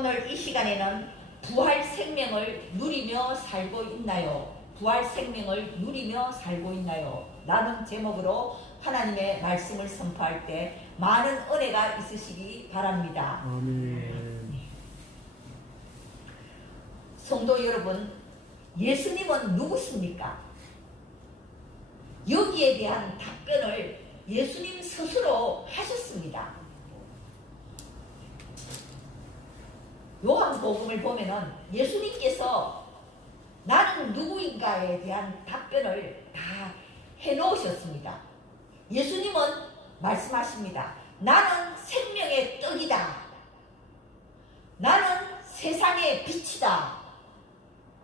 오늘 이 시간에는 부활 생명을 누리며 살고 있나요? 부활 생명을 누리며 살고 있나요? 라는 제목으로 하나님의 말씀을 선포할 때 많은 은혜가 있으시기 바랍니다. 아멘. 성도 여러분, 예수님은 누구십니까? 여기에 대한 답변을 예수님 스스로 하셨습니다. 요한복음을 보면은 예수님께서 나는 누구인가에 대한 답변을 다 해놓으셨습니다. 예수님은 말씀하십니다. 나는 생명의 떡이다. 나는 세상의 빛이다.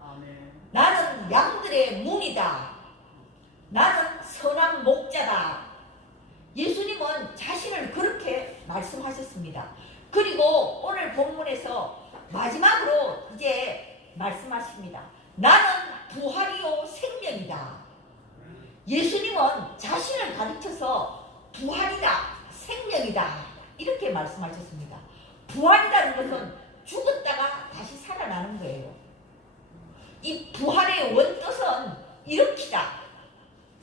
아멘. 나는 양들의 문이다. 나는 선한 목자다. 예수님은 자신을 그렇게 말씀하셨습니다. 그리고 오늘 본문에서 마지막으로 이제 말씀하십니다. 나는 부활이요 생명이다. 예수님은 자신을 가르쳐서 부활이다, 생명이다 이렇게 말씀하셨습니다. 부활이라는 것은 죽었다가 다시 살아나는 거예요. 이 부활의 원뜻은 일으키다,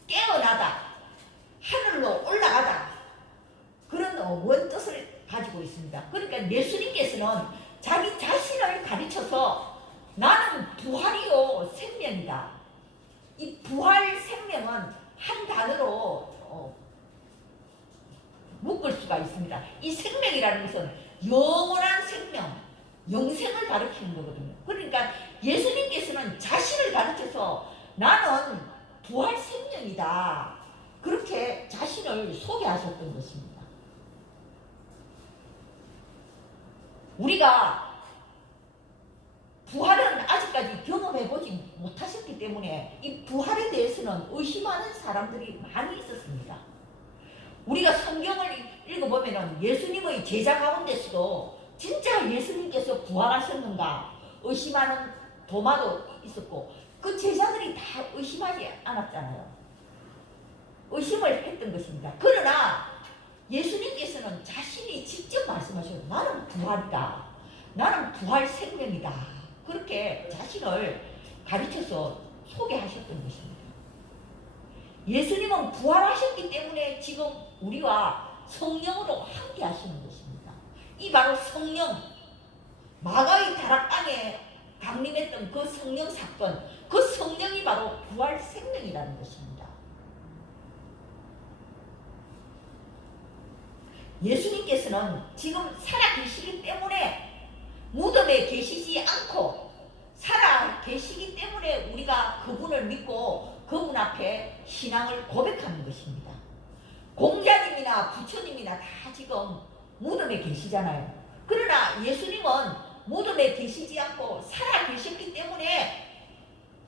깨어나다, 하늘로 올라가다 그런 원뜻을 가지고 있습니다. 그러니까 예수님께서는 자기 자신을 가르쳐서 나는 부활이요 생명이다. 이 부활 생명은 한 단어로 묶을 수가 있습니다. 이 생명이라는 것은 영원한 생명, 영생을 가르치는 거거든요. 그러니까 예수님께서는 자신을 가르쳐서 나는 부활 생명이다. 그렇게 자신을 소개하셨던 것입니다. 우리가 부활은 아직까지 경험해보지 못하셨기 때문에 이 부활에 대해서는 의심하는 사람들이 많이 있었습니다. 우리가 성경을 읽어보면 예수님의 제자 가운데서도 진짜 예수님께서 부활하셨는가 의심하는 도마도 있었고 그 제자들이 다 의심하지 않았잖아요. 의심을 했던 것입니다. 그러나 예수님께서는 자신이 직접 말씀하셨어요. 나는 부활이다. 나는 부활 생명이다. 그렇게 자신을 가르쳐서 소개하셨던 것입니다. 예수님은 부활하셨기 때문에 지금 우리와 성령으로 함께 하시는 것입니다. 이 바로 성령, 마가의 다락방에 강림했던 그 성령 사건, 그 성령이 바로 부활 생명이라는 것입니다. 예수님께서는 지금 살아 계시기 때문에 무덤에 계시지 않고 살아 계시기 때문에 우리가 그분을 믿고 그분 앞에 신앙을 고백하는 것입니다. 공자님이나 부처님이나 다 지금 무덤에 계시잖아요. 그러나 예수님은 무덤에 계시지 않고 살아 계셨기 때문에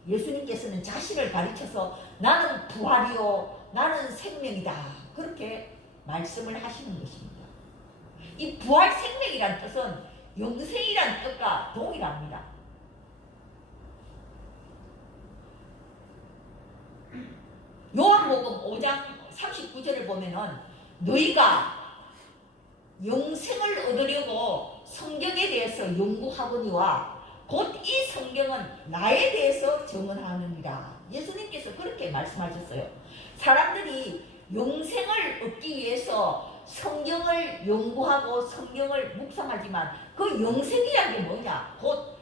예수님께서는 자신을 가르쳐서 나는 부활이요 나는 생명이다 그렇게 말씀을 하시는 것입니다. 이 부활 생명이란 뜻은 영생이란 뜻과 동일합니다. 요한복음 5장 39절을 보면은 너희가 영생을 얻으려고 성경에 대해서 연구하거니와 곧 이 성경은 나에 대해서 증언하느니라. 예수님께서 그렇게 말씀하셨어요. 사람들이 영생을 얻기 위해서 성경을 연구하고 성경을 묵상하지만 그 영생이란 게 뭐냐? 곧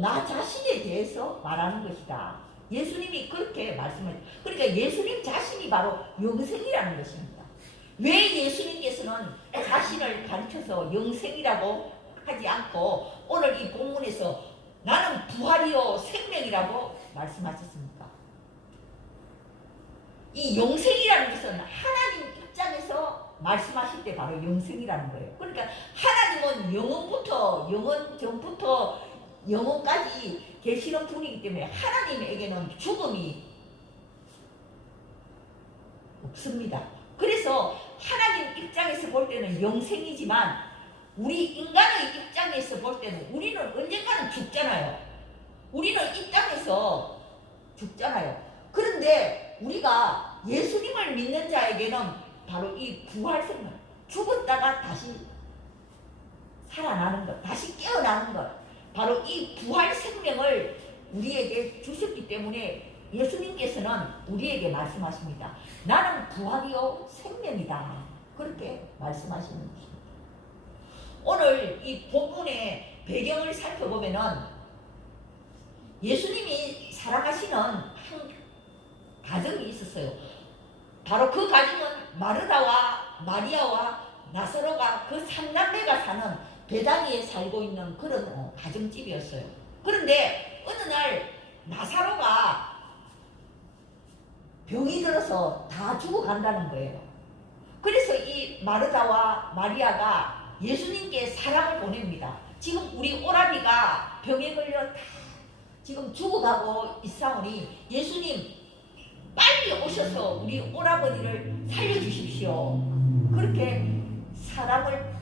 나 자신에 대해서 말하는 것이다. 예수님이 그렇게 말씀을 그러니까 예수님 자신이 바로 영생이라는 것입니다. 왜 예수님께서는 자신을 가르쳐서 영생이라고 하지 않고 오늘 이 본문에서 나는 부활이요 생명이라고 말씀하셨습니까? 이 영생이라는 것은 하나님 입장에서 말씀하실 때 바로 영생이라는 거예요. 그러니까 하나님은 영원부터 영원 전부터 영원까지 계시는 분이기 때문에 하나님에게는 죽음이 없습니다. 그래서 하나님 입장에서 볼 때는 영생이지만 우리 인간의 입장에서 볼 때는 우리는 언젠가는 죽잖아요. 우리는 이 땅에서 죽잖아요. 그런데 우리가 예수님을 믿는 자에게는 바로 이 부활 생명, 죽었다가 다시 살아나는 것, 다시 깨어나는 것, 바로 이 부활 생명을 우리에게 주셨기 때문에 예수님께서는 우리에게 말씀하십니다. 나는 부활이요 생명이다. 그렇게 말씀하시는 것입니다. 오늘 이 본문의 배경을 살펴보면은 예수님이 살아가시는 한 가정이 있었어요. 바로 그 가정은 마르다와 마리아와 나사로가 그 삼남매가 사는 베다니에 살고 있는 그런 가정집이었어요. 그런데 어느 날 나사로가 병이 들어서 다 죽어간다는 거예요. 그래서 이 마르다와 마리아가 예수님께 사랑을 보냅니다. 지금 우리 오라비가 병에 걸려 다 지금 죽어가고 있사오니 예수님 빨리 오셔서 우리 오라버니를 살려주십시오. 그렇게 사람을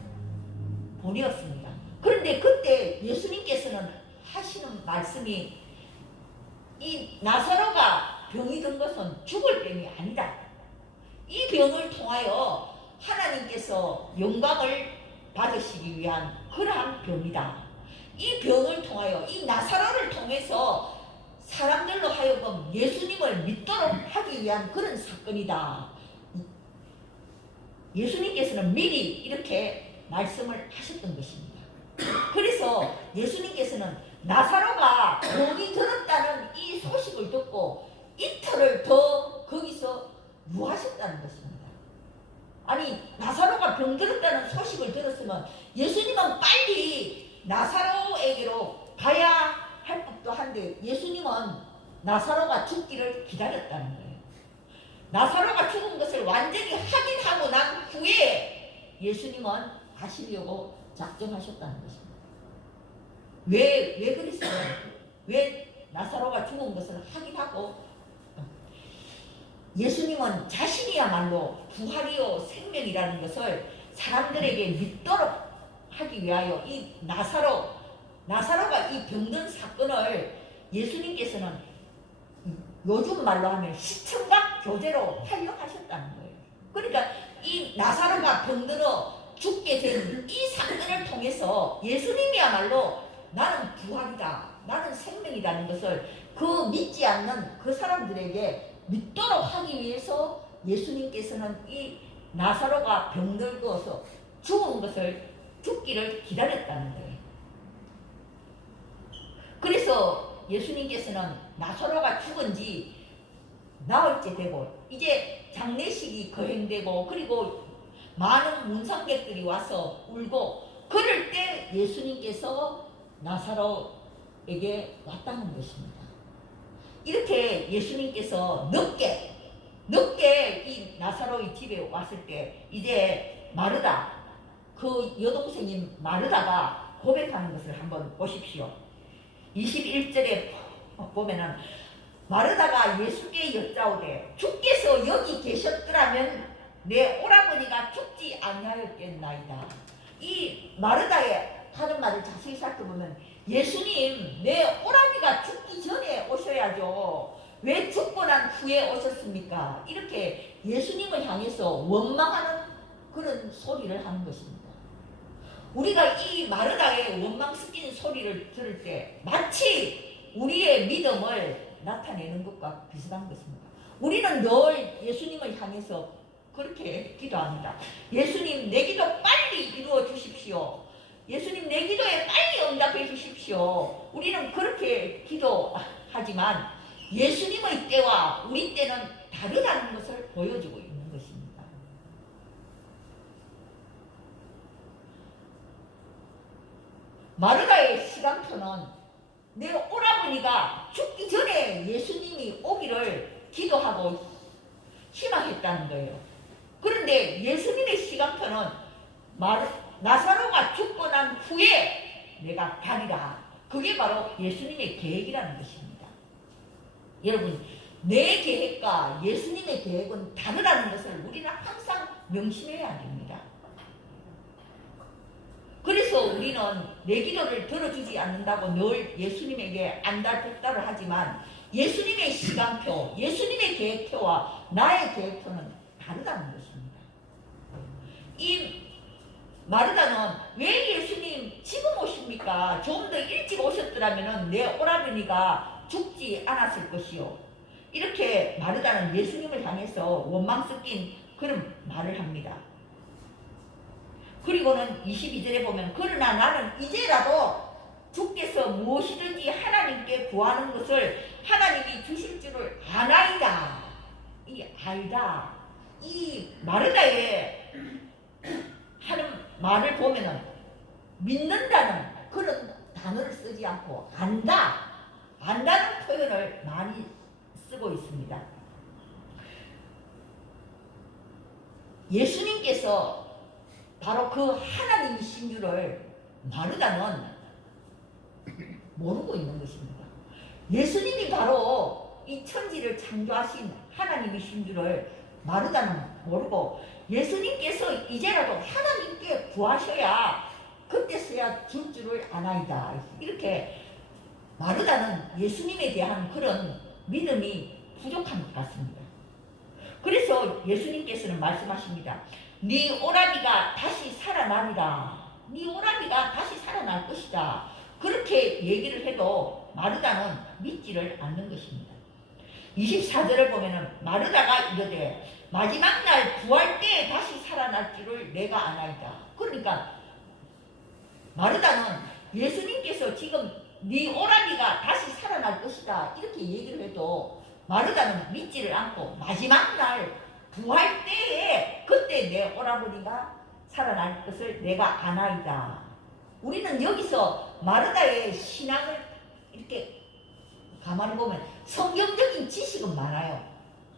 보내었습니다. 그런데 그때 예수님께서는 하시는 말씀이 이 나사로가 병이 든 것은 죽을 병이 아니다. 이 병을 통하여 하나님께서 영광을 받으시기 위한 그러한 병이다. 이 병을 통하여 이 나사로를 통해서 사람들로 하여금 예수님을 믿도록 하기 위한 그런 사건이다. 예수님께서는 미리 이렇게 말씀을 하셨던 것입니다. 그래서 예수님께서는 나사로가 병이 들었다는 이 소식을 듣고 이틀을 더 거기서 유하셨다는 것입니다. 아니 나사로가 병들었다는 소식을 들었으면 예수님은 빨리 나사로에게로 가야 할 법도 한데 예수님은 나사로가 죽기를 기다렸다는 거예요. 나사로가 죽은 것을 완전히 확인하고 난 후에 예수님은 가시려고 작정하셨다는 것입니다. 왜 그랬어요? 왜 나사로가 죽은 것을 확인하고 예수님은 자신이야말로 부활이요 생명이라는 것을 사람들에게 믿도록 하기 위하여 이 나사로가 이 병든 사건을 예수님께서는 요즘 말로 하면 시청각 교제로 활용하셨다는 거예요. 그러니까 이 나사로가 병들어 죽게 된 이 사건을 통해서 예수님이야말로 나는 부활이다, 나는 생명이라는 것을 그 믿지 않는 그 사람들에게 믿도록 하기 위해서 예수님께서는 이 나사로가 병들어서 죽기를 기다렸다는 거예요. 그래서 예수님께서는 나사로가 죽은 지 나흘째 되고 이제 장례식이 거행되고 그리고 많은 문상객들이 와서 울고 그럴 때 예수님께서 나사로에게 왔다는 것입니다. 이렇게 예수님께서 늦게 이 나사로의 집에 왔을 때 이제 마르다 그 여동생인 마르다가 고백하는 것을 한번 보십시오. 21절에 보면은 마르다가 예수께 여짜오되 주께서 여기 계셨더라면 내 오라버니가 죽지 아니하였겠나이다. 이 마르다의 하는 말을 자세히 살펴보면 예수님 내 오라비가 죽기 전에 오셔야죠. 왜 죽고 난 후에 오셨습니까? 이렇게 예수님을 향해서 원망하는 그런 소리를 하는 것입니다. 우리가 이 마르다의 원망 섞인 소리를 들을 때 마치 우리의 믿음을 나타내는 것과 비슷한 것입니다. 우리는 늘 예수님을 향해서 그렇게 기도합니다. 예수님 내 기도 빨리 이루어 주십시오. 예수님 내 기도에 빨리 응답해 주십시오. 우리는 그렇게 기도하지만 예수님의 때와 우리 때는 다르다는 것을 보여주고 있는 것입니다. 마르다의 시간표는 내 오라버니가 죽기 전에 예수님이 오기를 기도하고 희망했다는 거예요. 그런데 예수님의 시간표는 나사로가 죽고 난 후에 내가 가리라. 그게 바로 예수님의 계획이라는 것입니다. 여러분, 내 계획과 예수님의 계획은 다르다는 것을 우리는 항상 명심해야 됩니다. 그래서 우리는 내 기도를 들어주지 않는다고 늘 예수님에게 안달복달을 하지만 예수님의 시간표, 예수님의 계획표와 나의 계획표는 다르다는 것입니다. 이 마르다는 왜 예수님 지금 오십니까? 좀 더 일찍 오셨더라면 내 오라버니가 죽지 않았을 것이요. 이렇게 마르다는 예수님을 향해서 원망 섞인 그런 말을 합니다. 그리고는 22절에 보면 그러나 나는 이제라도 주께서 무엇이든지 하나님께 구하는 것을 하나님이 주실 줄을 아나이다. 이 알다. 이 마르다의 하는 말을 보면은 믿는다는 그런 단어를 쓰지 않고 안다는 표현을 많이 쓰고 있습니다. 예수님께서 바로 그 하나님이신 줄을 마르다는 모르고 있는 것입니다. 예수님이 바로 이 천지를 창조하신 하나님이신 줄을 마르다는 모르고 예수님께서 이제라도 하나님께 구하셔야 그때서야 줄 줄을 아나이다. 이렇게 마르다는 예수님에 대한 그런 믿음이 부족한 것 같습니다. 그래서 예수님께서는 말씀하십니다. 네 오라비가 다시 살아나리라. 네 오라비가 다시 살아날 것이다. 그렇게 얘기를 해도 마르다는 믿지를 않는 것입니다. 24절을 보면은 마르다가 이르되 마지막 날 구할 때에 다시 살아날 줄을 내가 아나이다. 그러니까 마르다는 예수님께서 지금 네 오라비가 다시 살아날 것이다 이렇게 얘기를 해도 마르다는 믿지를 않고 마지막 날 부활 때에 그때 내 오라버니가 살아날 것을 내가 아나이다. 우리는 여기서 마르다의 신앙을 이렇게 가만히 보면 성경적인 지식은 많아요.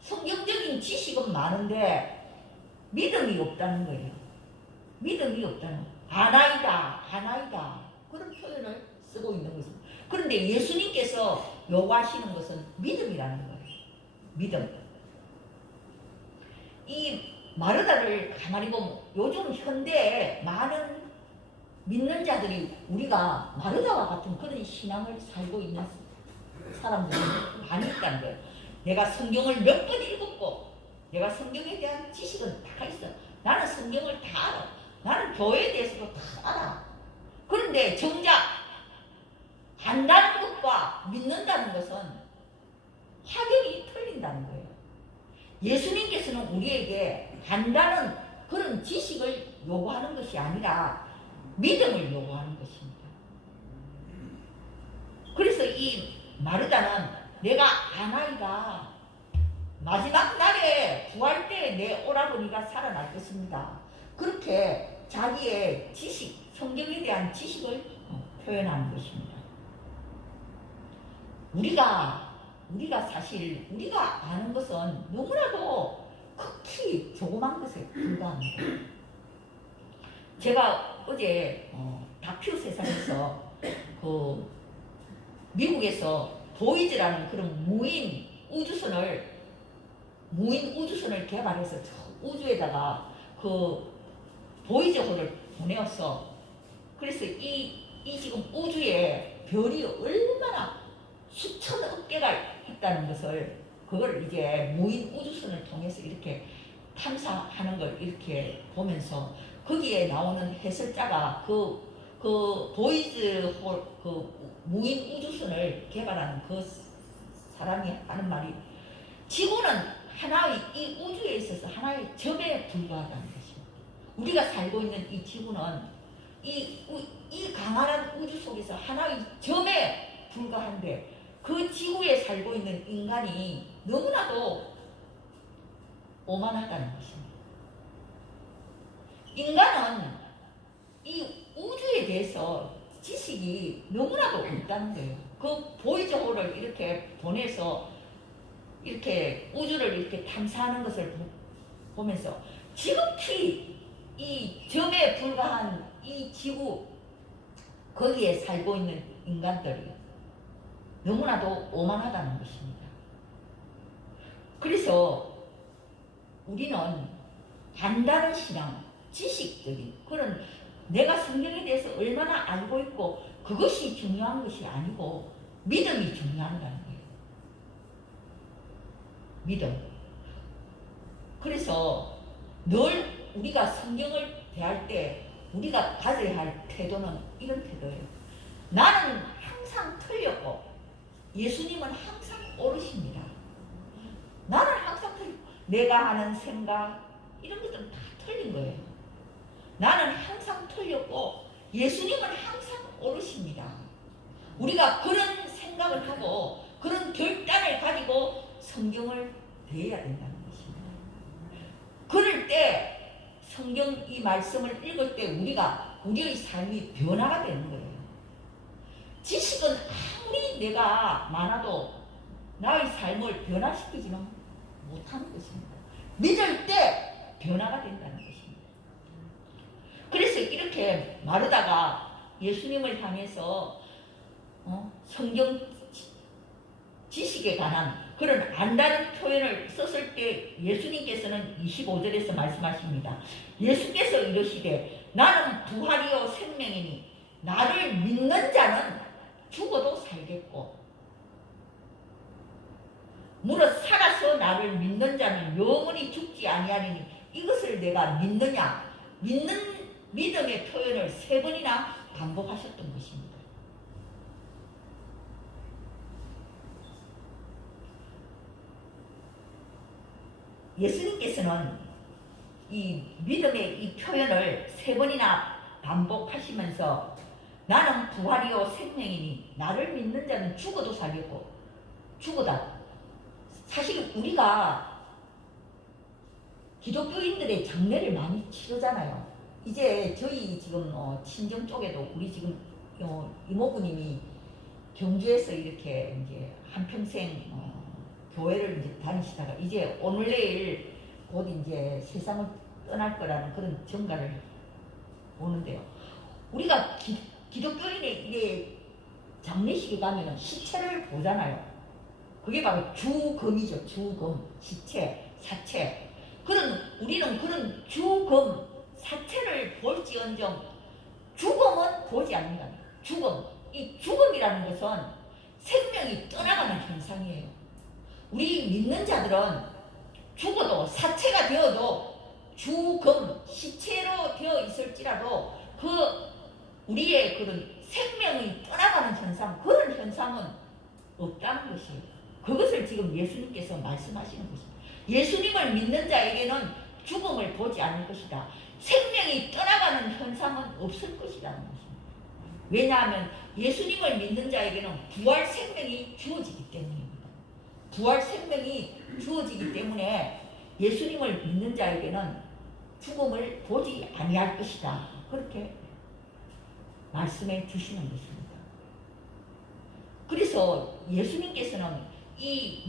성경적인 지식은 많은데 믿음이 없다는 거예요. 믿음이 없다는 거예요. 아나이다 그런 표현을 쓰고 있는 것입니다. 그런데 예수님께서 요구하시는 것은 믿음이라는 거예요. 믿음. 이 마르다를 가만히 보면 요즘 현대에 많은 믿는 자들이 우리가 마르다와 같은 그런 신앙을 살고 있는 사람들이 많이 있다는 거예요. 내가 성경을 몇 번 읽었고 내가 성경에 대한 지식은 다 있어. 나는 성경을 다 알아. 나는 교회에 대해서도 다 알아. 그런데 정작 안다는 것과 믿는다는 것은 확연히 틀린다는 거예요. 예수님께서는 우리에게 안다는 그런 지식을 요구하는 것이 아니라 믿음을 요구하는 것입니다. 그래서 이 마르다는 내가 아나이다. 마지막 날에 구할 때 내 오라버니가 살아날 것입니다. 그렇게 자기의 지식, 성경에 대한 지식을 표현하는 것입니다. 우리가 사실 우리가 아는 것은 너무나도 극히 조그만 것에 불과합니다. 제가 어제 다큐 세상에서 그 미국에서 보이즈라는 그런 무인 우주선을 개발해서 저 우주에다가 그 보이저호를 보내었어. 그래서 이 지금 우주에 별이 얼마나 수천억 개가 있다는 것을 그걸 이제 무인 우주선을 통해서 이렇게 탐사하는 걸 이렇게 보면서 거기에 나오는 해설자가 그 보이즈홀 그 무인 우주선을 개발하는 그 사람이 하는 말이 지구는 하나의 이 우주에 있어서 하나의 점에 불과하다는 것입니다. 우리가 살고 있는 이 지구는 이 강한 우주 속에서 하나의 점에 불과한데 그 지구에 살고 있는 인간이 너무나도 오만하다는 것입니다. 인간은 이 우주에 대해서 지식이 너무나도 없다는 거예요. 그 보이저호를 이렇게 보내서 이렇게 우주를 이렇게 탐사하는 것을 보면서 지극히 이 점에 불과한 이 지구 거기에 살고 있는 인간들이 너무나도 오만하다는 것입니다. 그래서 우리는 안다는 신앙, 지식적인 그런 내가 성경에 대해서 얼마나 알고 있고 그것이 중요한 것이 아니고 믿음이 중요하다는 거예요. 믿음. 그래서 늘 우리가 성경을 대할 때 우리가 가져야 할 태도는 이런 태도예요. 나는 항상 틀렸고 예수님은 항상 옳으십니다. 나는 항상 틀리고 내가 하는 생각 이런 것들은 다 틀린 거예요. 나는 항상 틀렸고 예수님은 항상 옳으십니다. 우리가 그런 생각을 하고 그런 결단을 가지고 성경을 대해야 된다는 것입니다. 그럴 때 성경 이 말씀을 읽을 때 우리의 삶이 변화가 되는 거예요. 지식은 아무리 내가 많아도 나의 삶을 변화시키지는 못하는 것입니다. 믿을 때 변화가 된다는 것입니다. 그래서 이렇게 마르다가 예수님을 향해서 성경 지식에 관한 그런 안다는 표현을 썼을 때 예수님께서는 25절에서 말씀하십니다. 예수께서 이르시되 나는 부활이요 생명이니 나를 믿는 자는 죽어도 살겠고 무릇 살아서 나를 믿는 자는 영원히 죽지 아니하리니 이것을 내가 믿느냐. 믿는 믿음의 표현을 3번이나 반복하셨던 것입니다. 예수님께서는 이 믿음의 이 표현을 3번이나 반복하시면서 나는 부활이요 생명이니 나를 믿는 자는 죽어도 살겠고 죽어다. 사실 우리가 기독교인들의 장례를 많이 치르잖아요. 이제 저희 지금 친정 쪽에도 우리 지금 이모부님이 경주에서 이렇게 이제 한평생 교회를 이제 다니시다가 이제 오늘 내일 곧 이제 세상을 떠날 거라는 그런 정가를 오는데요. 우리가 기독교인의 이래 장례식에 가면은 시체를 보잖아요. 그게 바로 주검이죠. 주검, 시체, 사체. 우리는 그런 주검, 사체를 볼지언정 죽음은 보지 않는다. 죽음. 이 죽음이라는 것은 생명이 떠나가는 현상이에요. 우리 믿는 자들은 죽어도 사체가 되어도 주검, 시체로 되어 있을지라도 우리의 그런 생명이 떠나가는 현상, 그런 현상은 없다는 것이에요. 그것을 지금 예수님께서 말씀하시는 것입니다. 예수님을 믿는 자에게는 죽음을 보지 않을 것이다. 생명이 떠나가는 현상은 없을 것이라는 것입니다. 왜냐하면 예수님을 믿는 자에게는 부활 생명이 주어지기 때문입니다. 부활 생명이 주어지기 때문에 예수님을 믿는 자에게는 죽음을 보지 아니할 것이다. 그렇게 말씀해 주시는 것입니다. 그래서 예수님께서는 이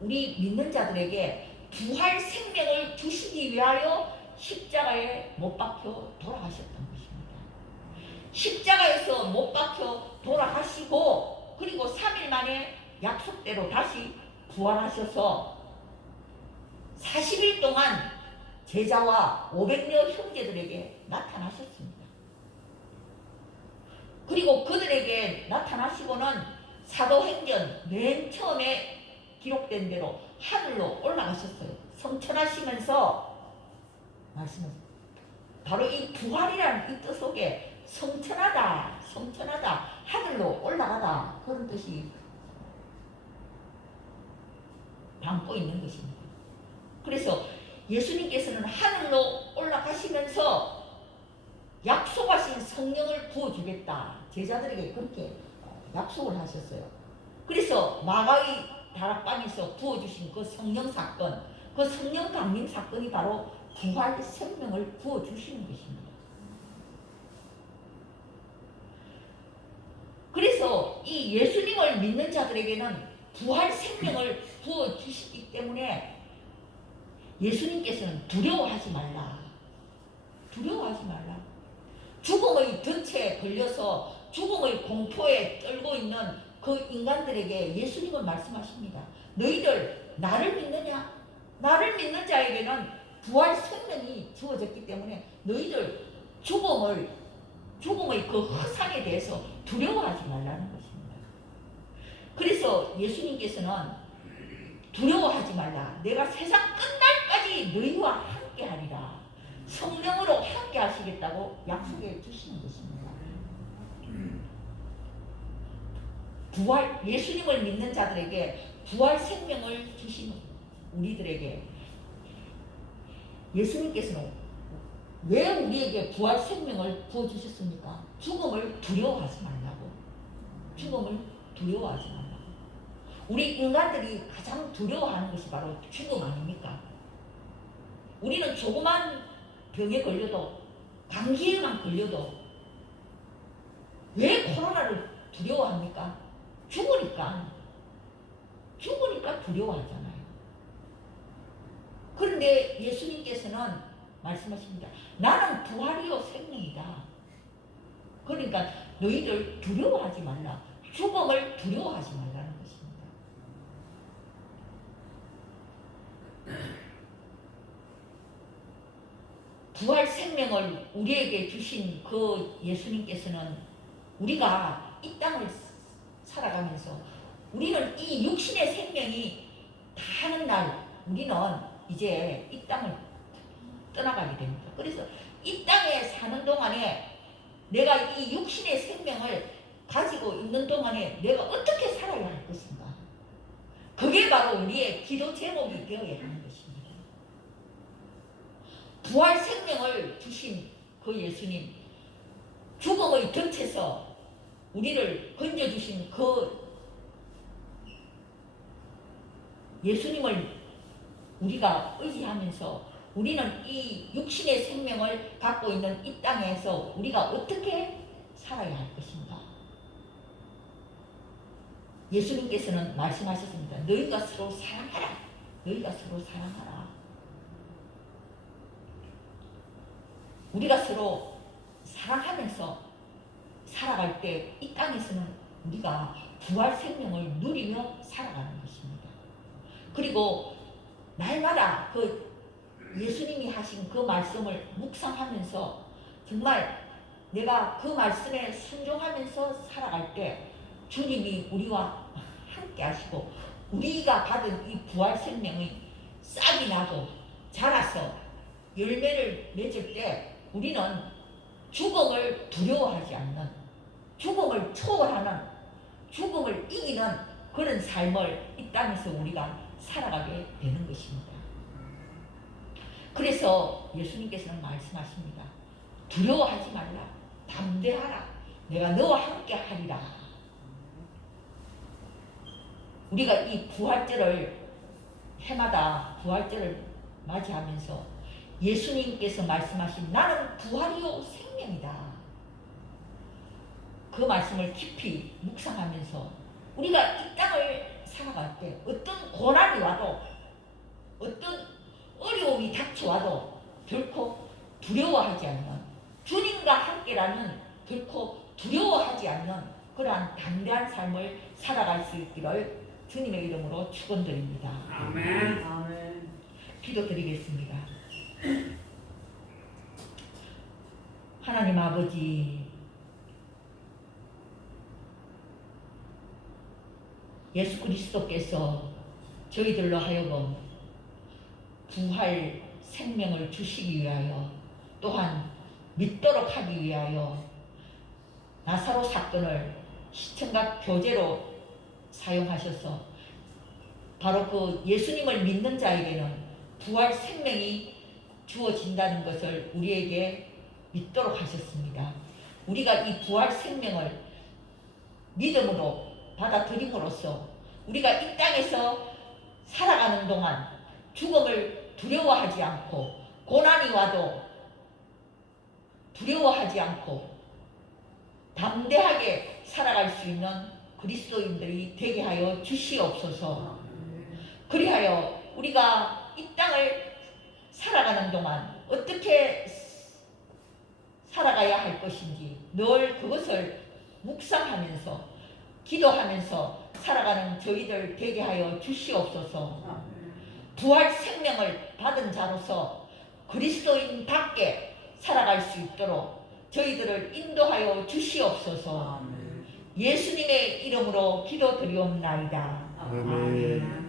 우리 믿는 자들에게 부활 생명을 주시기 위하여 십자가에 못 박혀 돌아가셨던 것입니다. 십자가에서 못 박혀 돌아가시고 그리고 3일 만에 약속대로 다시 부활하셔서 40일 동안 제자와 500여 형제들에게 나타나셨습니다. 그리고 그들에게 나타나시고는 사도행전 맨 처음에 기록된 대로 하늘로 올라가셨어요. 성천하시면서 말씀하셨어요. 바로 이 부활이라는 이 뜻 속에 성천하다, 성천하다, 하늘로 올라가다 그런 뜻이 담고 있는 것입니다. 그래서 예수님께서는 하늘로 올라가시면서 약속하신 성령을 부어주겠다. 제자들에게 그렇게 약속을 하셨어요. 그래서 마가의 다락방에서 부어주신 그 성령 사건, 그 성령 강림 사건이 바로 부활 생명을 부어주시는 것입니다. 그래서 이 예수님을 믿는 자들에게는 부활 생명을 부어주시기 때문에 예수님께서는 두려워하지 말라. 두려워하지 말라. 죽음의 덫에 걸려서 죽음의 공포에 떨고 있는 그 인간들에게 예수님은 말씀하십니다. 너희들 나를 믿느냐? 나를 믿는 자에게는 부활 생명이 주어졌기 때문에 너희들 죽음의 그 허상에 대해서 두려워하지 말라는 것입니다. 그래서 예수님께서는 두려워하지 말라. 내가 세상 끝날까지 너희와 함께 하리라. 성령으로 함께 하시겠다고 약속해 주시는 것입니다. 부활, 예수님을 믿는 자들에게 부활 생명을 주시는 우리들에게 예수님께서는 왜 우리에게 부활 생명을 부어주셨습니까? 죽음을 두려워하지 말라고. 죽음을 두려워하지 말라고. 우리 인간들이 가장 두려워하는 것이 바로 죽음 아닙니까? 우리는 조그만 병에 걸려도, 감기에만 걸려도 왜 코로나를 두려워합니까? 죽으니까 두려워하잖아요. 그런데 예수님께서는 말씀하십니다. 나는 부활이요 생명이다. 그러니까 너희들 두려워하지 말라. 죽음을 두려워하지 말라는 것입니다. 부활 생명을 우리에게 주신 그 예수님께서는 우리가 이 땅을 살아가면서 우리는 이 육신의 생명이 다하는 날 우리는 이제 이 땅을 떠나가게 됩니다. 그래서 이 땅에 사는 동안에 내가 이 육신의 생명을 가지고 있는 동안에 내가 어떻게 살아야 할 것인가? 그게 바로 우리의 기도 제목이 되어야 하는 것입니다. 부활 생명을 주신 그 예수님, 죽음의 덫에서 우리를 건져주신 그 예수님을 우리가 의지하면서 우리는 이 육신의 생명을 갖고 있는 이 땅에서 우리가 어떻게 살아야 할 것인가? 예수님께서는 말씀하셨습니다. 너희가 서로 사랑하라. 너희가 서로 사랑하라. 우리가 서로 사랑하면서 살아갈 때 이 땅에서는 우리가 부활 생명을 누리며 살아가는 것입니다. 그리고 날마다 그 예수님이 하신 그 말씀을 묵상하면서 정말 내가 그 말씀에 순종하면서 살아갈 때 주님이 우리와 함께 하시고 우리가 받은 이 부활 생명이 싹이 나고 자라서 열매를 맺을 때 우리는 죽음을 두려워하지 않는, 죽음을 초월하는, 죽음을 이기는 그런 삶을 이 땅에서 우리가 살아가게 되는 것입니다. 그래서 예수님께서는 말씀하십니다. 두려워하지 말라. 담대하라. 내가 너와 함께 하리라. 우리가 이 부활절을 해마다 부활절을 맞이하면서 예수님께서 말씀하신 나는 부활이요 생명이다. 그 말씀을 깊이 묵상하면서 우리가 이 땅을 살아갈 때 어떤 고난이 와도 어떤 어려움이 닥쳐와도 결코 두려워하지 않는, 주님과 함께라는 결코 두려워하지 않는 그러한 담대한 삶을 살아갈 수 있기를 주님의 이름으로 축원드립니다. 아멘. 아멘. 기도드리겠습니다. 하나님 아버지, 예수 그리스도께서 저희들로 하여금 부활 생명을 주시기 위하여 또한 믿도록 하기 위하여 나사로 사건을 시청각 교재로 사용하셔서 바로 그 예수님을 믿는 자에게는 부활 생명이 주어진다는 것을 우리에게 믿도록 하셨습니다. 우리가 이 부활 생명을 믿음으로 받아들임으로써 우리가 이 땅에서 살아가는 동안 죽음을 두려워하지 않고 고난이 와도 두려워하지 않고 담대하게 살아갈 수 있는 그리스도인들이 되게 하여 주시옵소서. 그리하여 우리가 이 땅을 살아가는 동안 어떻게 살아가야 할 것인지 늘 그것을 묵상하면서 기도하면서 살아가는 저희들 되게 하여 주시옵소서. 부활 생명을 받은 자로서 그리스도인답게 살아갈 수 있도록 저희들을 인도하여 주시옵소서. 예수님의 이름으로 기도드리옵나이다. 아멘.